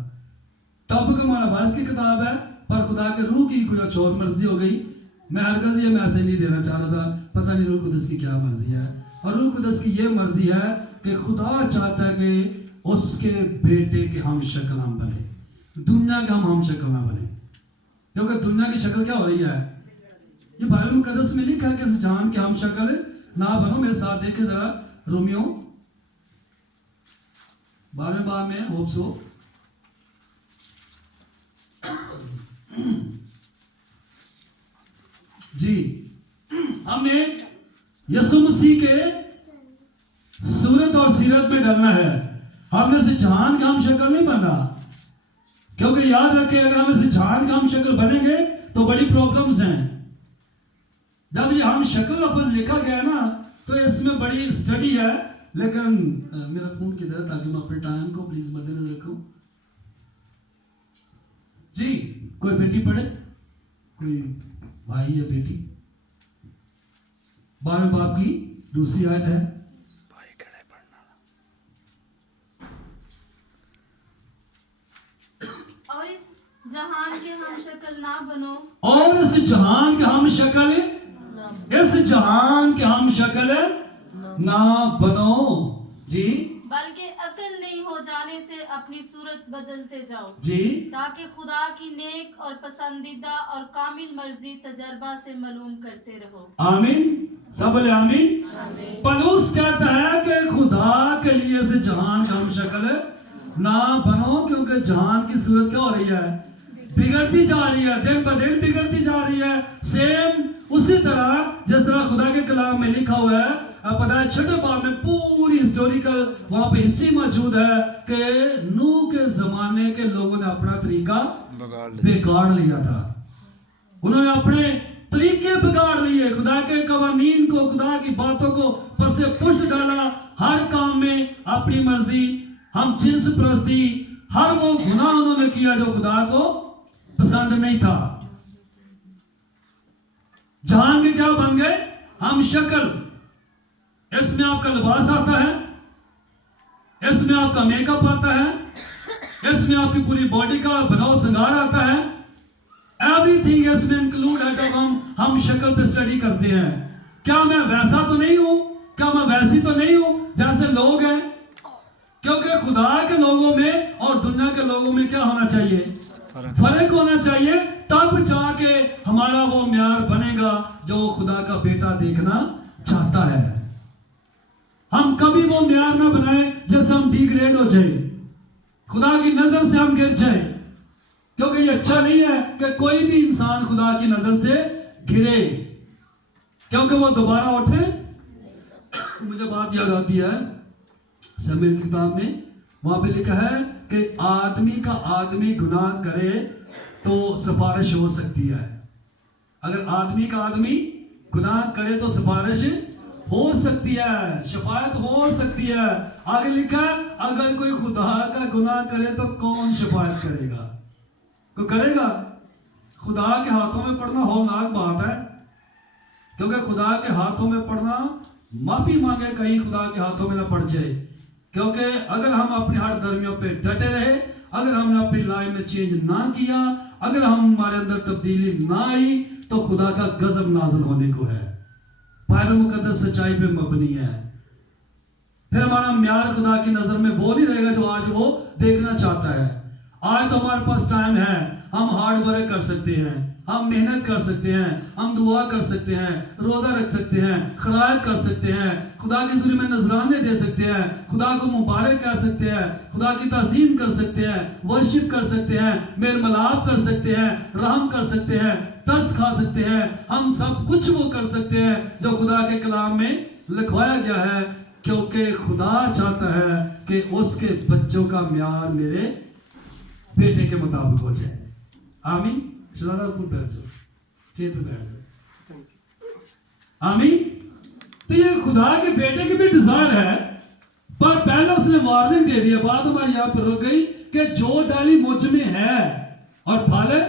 टॉपिक हमारा वाइस की किताब है, पर खुदा के रूह की कोई और मर्जी हो गई। मैं हरगज़ ये मैसेज नहीं देना चाह रहा था, पता नहीं रूह कुदस की क्या मर्जी है। और रूह कुदस की ये मर्जी है कि खुदा चाहता है कि उसके बेटे के हम शक्ल हम बने, दुनिया के हम शक्ल ना बने। क्योंकि दुनिया की शक्ल क्या हो रही है? ये बाइबल मुकद्दस में लिखा है कि इस जान के हम शक्ल ना बनो। मेरे साथ देखे जरा रोमियो 12वें बाब में, होप सो। जी, हमने यीशु मसीह के सूरत और सीरत में डलना है। हमने इस जहान का हम शक्ल नहीं बनना, क्योंकि याद रखें अगर हम इस जहान का हम शक्ल बनेंगे तो बड़ी प्रॉब्लम्स हैं। जब ये हम शक्ल लफ्ज लिखा गया ना, तो इसमें बड़ी स्टडी है। लेकिन मेरा फोन किधर है, ताकि मैं अपने टाइम को प्लीज मद्देनजर रखूं। जी, कोई बेटी पढ़े, कोई भाई या बेटी। 12वें बाब की दूसरी आयत है। और इस जहान के हम शक्ल ना बनो, और इस जहान के हम शक्ल, इस जहान के हम शक्ल ना बनो। जी, बल्कि अकल नहीं हो जाने से अपनी सूरत बदलते जाओ जी, ताकि खुदा की नेक और पसंदीदा और कामिल मर्जी तजर्बा से मालूम करते रहो। आमीन। सब बोले आमीन। पौलुस कहता है कि खुदा के लिए इस जहान का हम शक्ल ना बनो, क्योंकि जहान की सूरत क्या हो रही है? बिगड़ती जा रही है, दिन ब दिन बिगड़ती जा रही है। सेम उसी तरह जिस तरह खुदा के कलाम में लिखा हुआ है, पता है 6वें बाब में पूरी हिस्टोरिकल वहां पे हिस्ट्री मौजूद है कि नूह के जमाने के लोगों ने अपना तरीका बिगाड़ लिया था। उन्होंने अपने तरीके बिगाड़ लिए, खुदा के कवानीन को, खुदा की बातों को फंसे पुष्ट डाला। हर काम में अपनी मर्जी, हम जिन्स प्रस्ती, हर वो गुनाह उन्होंने किया जो खुदा को पसंद नहीं था। जहान के क्या बन गए? हम शक्ल। इसमें आपका लिबास आता है, इसमें आपका मेकअप आता है, इसमें आपकी पूरी बॉडी का बनाव श्रृंगार आता है। एवरीथिंग इसमें इंक्लूड है। जब हम शक्ल पे स्टडी करते हैं, क्या मैं वैसा तो नहीं हूं, क्या मैं वैसी तो नहीं हूं जैसे लोग हैं? क्योंकि खुदा के लोगों में और दुनिया के लोगों में क्या होना चाहिए? फर्क होना चाहिए। तब जाके हमारा वो म्यार बनेगा जो खुदा का बेटा देखना चाहता है। हम कभी वो म्यार ना बनाए जैसे हम डिग्रेड हो जाए, खुदा की नजर से हम गिर जाए, क्योंकि ये अच्छा नहीं है कि कोई भी इंसान खुदा की नजर से गिरे। क्योंकि वो दोबारा उठे। मुझे बात याद आती है समूएल की किताब में, वहां पे लिखा है कि आदमी गुनाह करे तो सिफारिश हो सकती है। अगर आदमी गुनाह करे तो सिफारिश हो सकती है, शफायत हो सकती है। आगे लिखा है अगर कोई खुदा का गुनाह करे तो कौन शफायत करेगा? कोई करेगा? खुदा के हाथों में पड़ना हौलनाक बात है, क्योंकि खुदा के हाथों में पड़ना, माफी मांगे कहीं खुदा के हाथों में ना पड़ जाए। क्योंकि अगर हम अपनी हर धर्मियों पे डटे रहे, अगर हमने अपनी लाइफ में चेंज ना किया, अगर हमारे अंदर तब्दीली ना आई, तो खुदा का गजब नाज़िल होने को है। बाइबल मुकद्दस सच्चाई पे मबनी है। फिर हमारा म्यार खुदा की नजर में वो नहीं रहेगा जो आज वो देखना चाहता है। आज तो हमारे पास टाइम है, हम हार्ड वर्क कर सकते हैं, हम मेहनत कर सकते हैं, हम दुआ कर सकते हैं, रोजा रख सकते हैं, खैरात कर सकते हैं, खुदा की हुजूरी में नजराने दे सकते हैं, खुदा को मुबारक कह सकते हैं, खुदा की ताज़ीम कर सकते हैं, वर्शिप कर सकते हैं, मेल मिलाप कर सकते हैं, रहम कर सकते हैं, तरस खा सकते हैं। हम सब कुछ वो कर सकते हैं जो खुदा के कलाम में लिखवाया गया है, क्योंकि खुदा चाहता है कि उसके बच्चों का म्यार मेरे बेटे के मुताबिक हो जाए। आमीन। शरारा ऊपर बैठ जाओ, चेयर पे बैठ जाओ। आमीन। तो ये खुदा के बेटे की भी डिजायर है, पर पहले उसने वार्निंग दे दिया। बात हमारी यहां पर रुक गई कि जो डाली मुझ में है और फल है,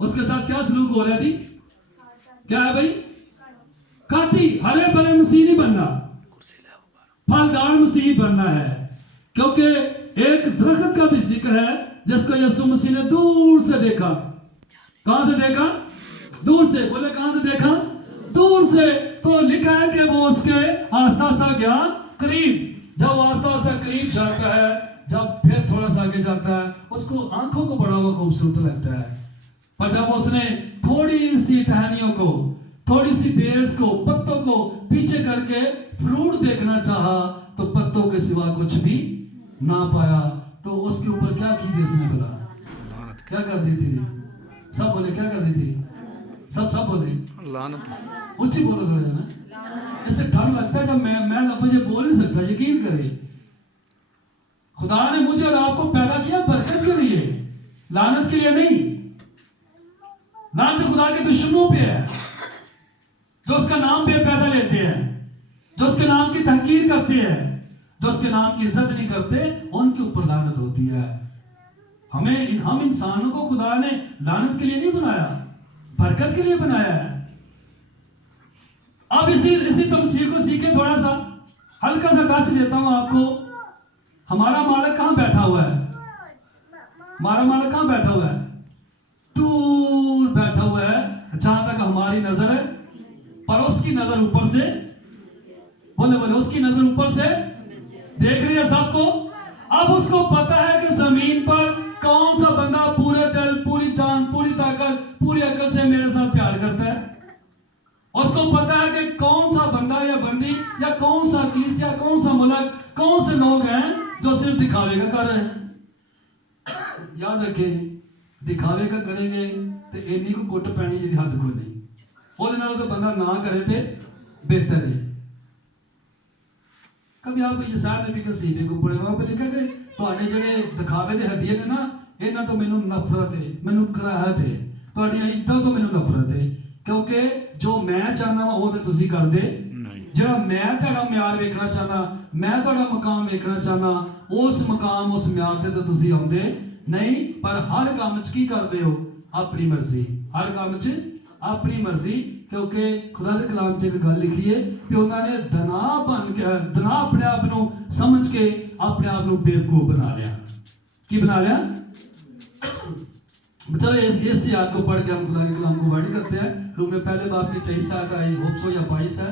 उसके साथ क्या सलूक हो रहा है जी? क्या है भाई? काटी। हरे भरे मसीह नहीं बनना, फलदार मसीह बनना है। क्योंकि एक दरख्त का भी जिक्र है जिसको यीशु मसीह ने दूर से देखा। कहां से देखा? दूर से। बोले कहां से देखा? दूर से। तो लिखा है कि वो उसके आस्ता आस्ता गया करीब। जब वो आस्ता आस्ता करीब जाता है, जब फिर थोड़ा सा आगे जाता है, उसको आंखों को बड़ा हुआ खूबसूरत लगता है। पर जब उसने थोड़ी सी टहनियों को, थोड़ी सी बेल्स को, पत्तों को पीछे करके फ्रूट देखना चाहा, तो पत्तों के सिवा कुछ भी ना पाया। तो उसके ऊपर क्या की थी उसने? बोला क्या कर दी थी? सब बोले क्या कर दी थी? सब बोले लानत। ऊंची बोलो थोड़ा ना, ऐसे डर लगता है जब मैं लफ्ज़ ये बोल नहीं सकता। यकीन करे, खुदा ने मुझे और आपको पैदा किया बरकत के लिए, लानत के लिए नहीं। लानत खुदा के दुश्मनों पे है, जो उसका नाम बेपैदा लेते हैं, जो उसके नाम की तहकीर करते हैं, जो उसके नाम की इज्जत नहीं करते, उनके ऊपर लानत होती है। हम इंसानों को खुदा ने लानत के लिए नहीं बनाया, बरकत के लिए बनाया है। अब इसी तमसील को सीखे, थोड़ा सा हल्का सा टच देता हूं आपको। हमारा मालिक कहां बैठा हुआ है? हमारा मालिक कहां बैठा हुआ है? दूर बैठा हुआ है, जहां तक हमारी नजर है। पर उसकी नजर ऊपर से, बोले उसकी नजर ऊपर से देख रही है सबको। अब उसको पता है कि जमीन पर कौन सा बंदा पूरे दिल, पूरी जान, पूरी ताकत, पूरी अकल से मेरे साथ प्यार करता है। उसको पता है कि कौन सा बंदा या बंदी या कौन सा कलीसिया, कौन सा मुल्क, कौन से लोग हैं जो सिर्फ दिखावे का कर रहे हैं। याद रखें, दिखावे का करेंगे तो इन्हीं को कुट पैनी जी हद को नहीं। वो तो बंदा ना करे थे बेहतर है। कभी आप यसाया नबी के सीने को पढ़े, वहां पे लिखा कि ਤੁਹਾਡੇ ਜਿਹੜੇ ਦਿਖਾਵੇ ਦੇ ਹਦੀਏ ਨੇ ਨਾ, ਇਹਨਾਂ ਤੋਂ ਮੈਨੂੰ ਨਫ਼ਰਤ ਹੈ, ਮੈਨੂੰ ਕਰਾਹਤ ਹੈ, ਤੁਹਾਡੀਆਂ ਇੱਜ਼ਤਾਂ ਤੋਂ ਮੈਨੂੰ ਨਫ਼ਰਤ ਹੈ। ਕਿਉਂਕਿ ਜੋ ਮੈਂ ਚਾਹਨਾ ਵਾ ਉਹ ਤੇ ਤੁਸੀਂ ਕਰਦੇ ਨਹੀਂ। ਜਿਹੜਾ ਮੈਂ ਤੁਹਾਡਾ ਮਿਆਰ ਵੇਖਣਾ ਚਾਹਨਾ, ਮੈਂ ਤੁਹਾਡਾ ਮਕਾਮ ਵੇਖਣਾ ਚਾਹਨਾ, ਉਸ ਮਕਾਮ, ਉਸ ਮਿਆਰ ਤੇ ਤਾਂ ਤੁਸੀਂ ਆਉਂਦੇ ਨਹੀਂ। ਪਰ ਹਰ ਕੰਮ 'ਚ ਕੀ ਕਰਦੇ ਹੋ? ਆਪਣੀ ਮਰਜ਼ੀ। ਹਰ ਕੰਮ 'ਚ ਆਪਣੀ ਮਰਜ਼ੀ। क्योंकि खुदा के कलाम च एक गल लिखी है कि उन्होंने धना बन के, धना अपने आप को समझ के अपने आप को बेवकूफ बना लिया। की बना लिया? चलो इस याद को पढ़ के हम खुदा के कलाम को वर्णन करते हैं। रूम में पहले बाप की 23 का 22 या 22 है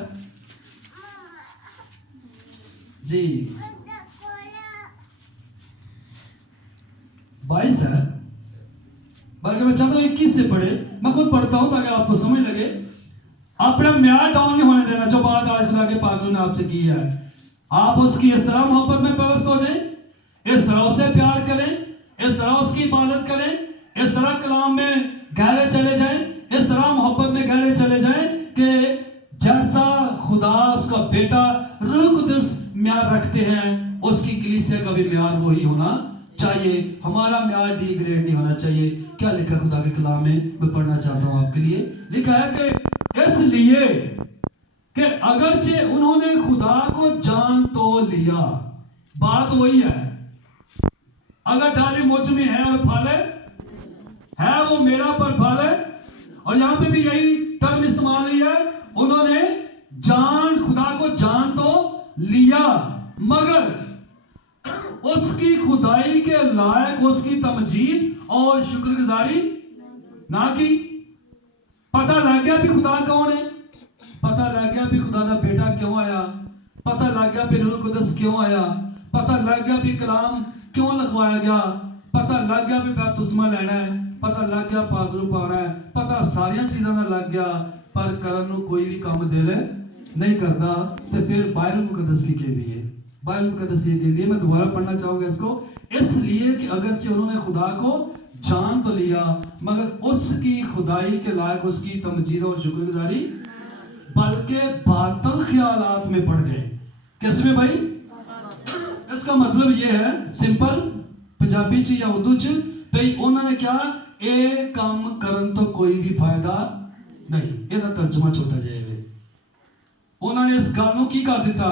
जी, 22 है, बल्कि मैं चाहता हूँ 21 से पढ़े। मैं खुद पढ़ता हूँ ताकि आपको समझ लगे। अपना म्यार डाउन नहीं होने देना। जो बात आज खुदा के पागलों ने आपसे की है, आप उसकी इस तरह मोहब्बत में पवस्त हो जाएं, इस तरह उससे प्यार करें, इस तरह उसकी इबादत करें, इस तरह कलाम में गहरे चले जाएं, इस तरह मोहब्बत में गहरे चले जाएं कि होना चाहिए, हमारा म्यार डी ग्रेड नहीं होना चाहिए। क्या लिखा खुदा के कलाम में, मैं पढ़ना चाहता हूं आपके लिए। लिखा है कि इसलिए कि अगरचे उन्होंने खुदा को जान तो लिया, बात वही है, अगर डाली मुझ में है और फल है वो मेरा पर फल है। और यहां पे भी यही टर्म इस्तेमाल हुई है, उन्होंने खुदा को जान तो लिया मगर उसकी खुदाई के लायक उसकी तमजीद और शुक्रगुजारी ना की। पता लग गया भी खुदा कौन है, पता लग गया भी खुदा का बेटा क्यों आया, पता लग गया भी रूह कुदस क्यों आया, पता लग गया भी कलाम क्यों लिखवाया गया, पता लग गया भी बपतिस्मा लेना है, पता लग गया पागलू पाना है, पता सारिया चीज़ों का लग गया, पर करन नूं कोई भी काम दिल नहीं करता। तो फिर बाइबल मुकद्दस की कहती है, बाइबल मुकद्दस ये कहती है, मैं दोबारा पढ़ना चाहूंगा इसको। इसलिए कि अगरचे उन्होंने खुदा को जान तो लिया मगर उसकी खुदाई के लायक उसकी तमजीद और शुक्रगुजारी बल्कि बातिल ख्यालात में पड़ गए। किसमें भाई? इसका मतलब ये है सिंपल पंजाबी च या उर्दू च भाई उन्होंने क्या ए काम करन तो कोई भी फायदा नहीं, ਇਹਦਾ तर्जमा छोटा जाए। उन्होंने इस गल नूं की कर दिता,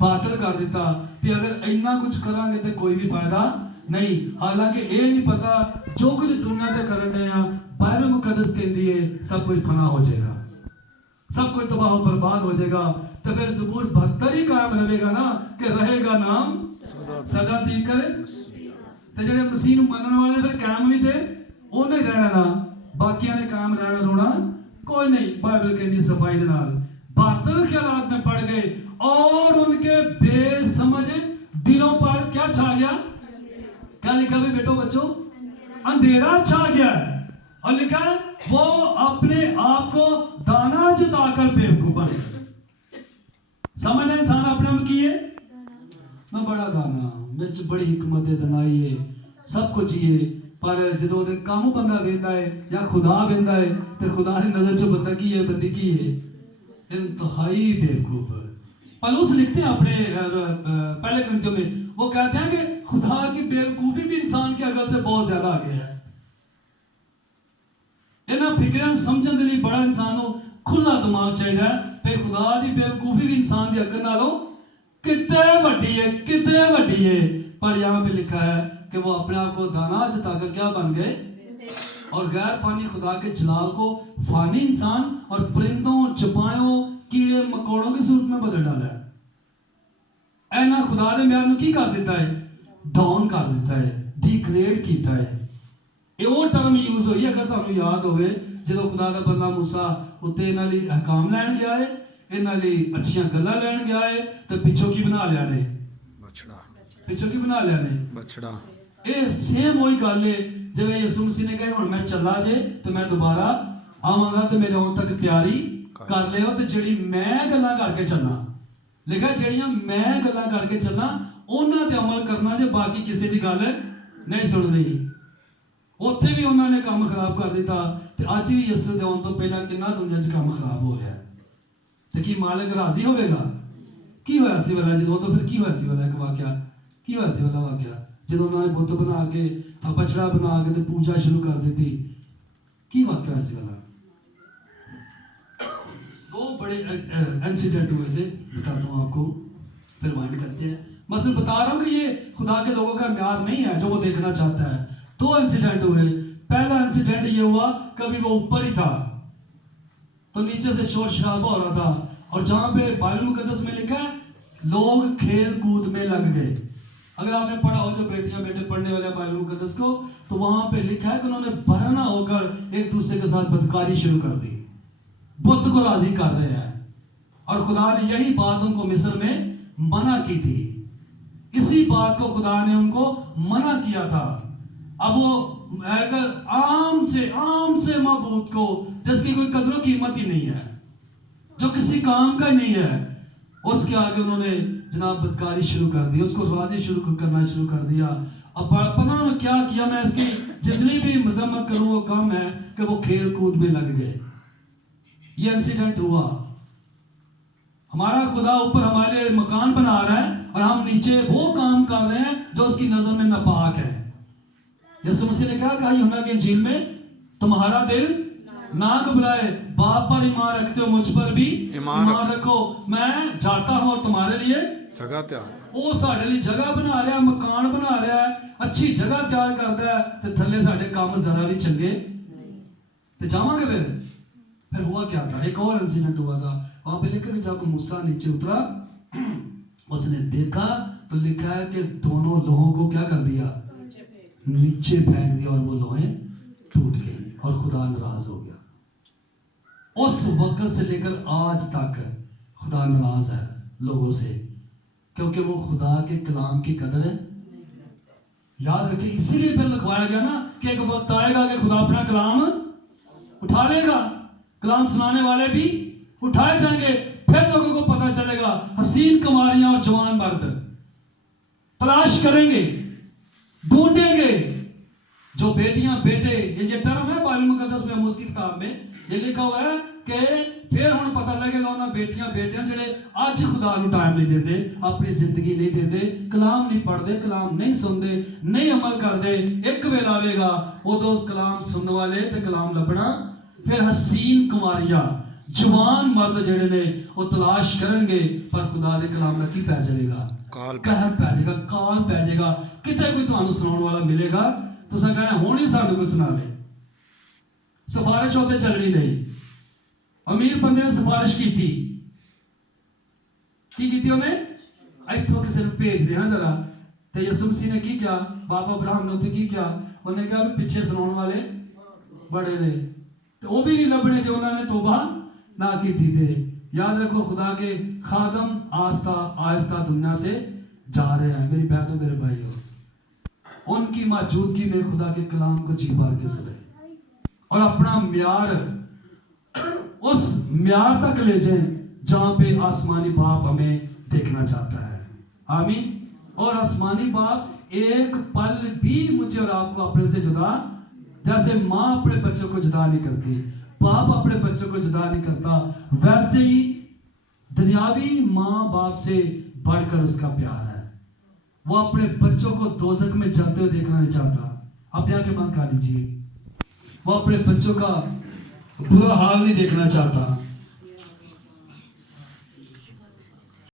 बातिल कर दिता कि अगर इन्ना कुछ करांगे तो कोई भी फायदा नहीं। हालांकि ये नहीं पता जो कुछ दुनिया से करन रहे हैं, बाइबल मुकद्दस कहती है सब कुछ फना हो जाएगा, सब कुछ तबाह बर्बाद हो जाएगा। तो फिर ज़बूर 72 ही कायम रहेगा ना कि रहेगा नाम सदा दी करे। तो जेडे मसीह नूं मनन वाले फिर कायम भी थे उन्हें रहना ना, बाकियां ने कायम रहना रोना कोई नहीं। बाइबल कहती सफाई दे नाल बातिल ख्यालात में पड़ गए और उनके बेसमझ दिलों पर क्या छा गया? क्या लिखा भी बेटो बच्चों? अंधेरा छा गया। और लिखा है वो अपने आप को दाना जताकर बेवकूफ बन गए। समझ इंसान अपने आप की है मैं बड़ा दाना, मेरे च बड़ी हिकमत दनाई है, सब कुछ ही है। पर जो काम बंदा वेंदा है या खुदा वेंदा है तो खुदा की नजर च बंदा की है, बंदी की है इंतहाई बेवकूफ। पौलुस लिखते हैं अपने पहले ग्रंथों में, वो कहते हैं कि खुदा की बेवकूफी भी इंसान की अकल से बहुत ज्यादा आगे है। इन्हें फिक्र समझने के लिए बड़ा इंसान को खुला दिमाग चाहिए भाई खुदा की बेवकूफी भी इंसान की अकल नालों कितने वड्डी है, कितने वड्डी है। पर यहाँ पे लिखा है कि वो अपने आप को दाना जताकर क्या बन गए और गैर फानी खुदा के जलाल को फानी इंसान और परिंदों चपायों कीड़े मकोड़ों की सूरत में बदल डाला है। ऐना खुदा ने म्यार की कर देता है, डाउन कर देता है, डिग्रेड किया है। ये वो टर्म यूज हुई अगर तुहानू याद होवे जो खुदा का बंदा मूसा उत्ते इन्हां लई अहकाम लैन गया है, इन्हां लई अच्छियां गल्लां लैन गया है तो पिछों की बना लिया ने बछड़ा, पिछों की बना लिया ने बछड़ा। ये सेम वही गल है जिवें यीशु मसीह ने कहा हुण मैं चला जे तो मैं दोबारा आवांगा तो मेरे आउण तक तैयारी कर लियो। तो जिहड़ी मैं गल्लां करके चलना लिखा जिहड़ियां मैं गल्लां करके चलना उन्हां ते अमल करना जे, बाकी किसी की गल नहीं सुननी। उत्थे भी उन्होंने काम खराब कर दिता तो अज भी यीशु दे आउण तो पहला कितना दुनिया च काम खराब हो रहा है। तो की मालिक राजी होगा? की होया सी वाला जो तो फिर की होया सी वाला एक वाकया की होया सी वाला वाकया जो उन्होंने बुत बना के बछड़ा बना के तो पूजा शुरू कर दी, की वाकया होया सी वाला? दो बड़े इंसिडेंट हुए थे, बताता हूँ आपको, फिर वाइंड करते हैं। मैं सिर्फ बता रहा हूँ कि ये खुदा के लोगों का म्यार नहीं है जो वो देखना चाहता है। दो इंसिडेंट हुए। पहला इंसिडेंट ये हुआ कभी वो ऊपर ही था तो नीचे से शोर शराबा हो रहा था और जहां पे बाइबल मुकद्दस में लिखा है लोग खेल कूद में लग गए। अगर आपने पढ़ा हो जो बेटियां बेटे पढ़ने वाले बाइबल मुकद्दस को तो वहां पे लिखा है कि उन्होंने बरना होकर एक दूसरे के साथ बदकारी शुरू कर दी, बुत को राजी कर रहे हैं। और खुदा ने यही बात उनको मिस्र में मना की थी, इसी बात को खुदा ने उनको मना किया था। अब वो आम से मबूद को जिसकी कोई कदर कीमत ही नहीं है, जो किसी काम का ही नहीं है, उसके आगे उन्होंने जनाब बदकारी शुरू कर दी, उसको राजी करना शुरू कर दिया। अब पता उन्होंने क्या किया, मैं इसकी जितनी भी मजम्मत करूँ वो कम है कि वो खेल कूद में लग गए। ये इंसिडेंट हुआ। हमारा खुदा ऊपर हमारे मकान बना रहा है और हम नीचे वो काम कर रहे हैं जो उसकी नजर में नापाक है। यीशु मसीह ने क्या कहा यूहन्ना की इंजील में, तुम्हारा दिल ना घबराए, बाप पर ईमान रखते हो मुझ पर भी ईमान रखो, मैं जाता हूं और तुम्हारे लिए जगह त्यार। ਉਹ ਸਾਡੇ ਲਈ ਜਗ੍ਹਾ ਬਣਾ ਰਿਹਾ, ਮਕਾਨ ਬਣਾ ਰਿਹਾ, ਅੱਛੀ ਜਗ੍ਹਾ ਤਿਆਰ ਕਰਦਾ ਹੈ ਤੇ ਥੱਲੇ ਸਾਡੇ ਕੰਮ ਜ਼ਰਾ ਵੀ ਚੰਗੇ ਤੇ ਜਾਵਾਂਗੇ फिर हुआ क्या था, एक और इंसिडेंट हुआ था वहां पे लिखा है जब मूसा नीचे उतरा उसने देखा तो लिखा है कि दोनों लोहों को क्या कर दिया, नीचे फेंक दिया और वो लोहें टूट गई और खुदा नाराज हो गया। उस वक्त से लेकर आज तक खुदा नाराज है लोगों से, क्योंकि वो खुदा के कलाम की कदर है। याद रखिए, इसीलिए फिर लिखवाया गया ना कि एक वक्त आएगा कि खुदा अपना कलाम उठा लेगा, कलाम सुनाने वाले भी उठाए जाएंगे, फिर लोगों को पता चलेगा। हसीन कुमारियां और जवान मर्द तलाश करेंगे, ढूंढेंगे। जो बेटियां बेटे, ये टर्म है बाइबल मुकद्दस में, मूसा की किताब में ये लिखा हुआ है कि फिर हम पता लगेगा उन्हें बेटियां बेटियां जिहड़े अज खुदा नूं टाइम नहीं देते, अपनी जिंदगी नहीं देते, कलाम नहीं पढ़ते, कलाम नहीं सुनते, नहीं अमल करते। एक वेला आवेगा उदों कलाम सुनने वाले ते कलाम लभना। फिर हसीन कुमारियां जवान मर्द जिहड़े ने वो तलाश करनगे, पर खुदा दे कलाम दा की पै जाएगा, कहर पै जाएगा, काल पै जाएगा। किते कोई तुहानूं सुनाउण वाला मिलेगा, तुसां कहना हुण ही सानूं कोई सुना ले। सिफारिश उत्ते चलनी नहीं। अमीर बंदे ने सिफारिश की उन्हें इत्थों किसी ने भेज देना जरा, तो यीशु मसीह ने की किया, बाबा अब्राहम ने उत्थे की किया, उन्हें कहा भी पिछे सुनाने वाले बड़े ने, तो वो भी नहीं लभने जो उन्होंने तौबा ना की थी। याद रखो, खुदा के खादम आस्ता आहिस्ता दुनिया से जा रहे हैं। मेरी बहनों मेरे भाइयों, उनकी मौजूदगी में खुदा के कलाम को जी भर के सुने और अपना म्यार उस म्यार तक ले जाएं जहां पे आसमानी बाप हमें देखना चाहता है। आमीन। और आसमानी बाप एक पल भी मुझे और आपको अपने से जुदा, जैसे माँ अपने बच्चों को जुदा नहीं करती, बाप अपने बच्चों को जुदा नहीं करता, वैसे ही दुनियावी माँ बाप से बढ़कर उसका प्यार है। वो अपने बच्चों को दोजख में जलते हुए देखना नहीं चाहता। अपने आंखें बंद कर लीजिए। वो अपने बच्चों का बुरा हाल नहीं देखना चाहता।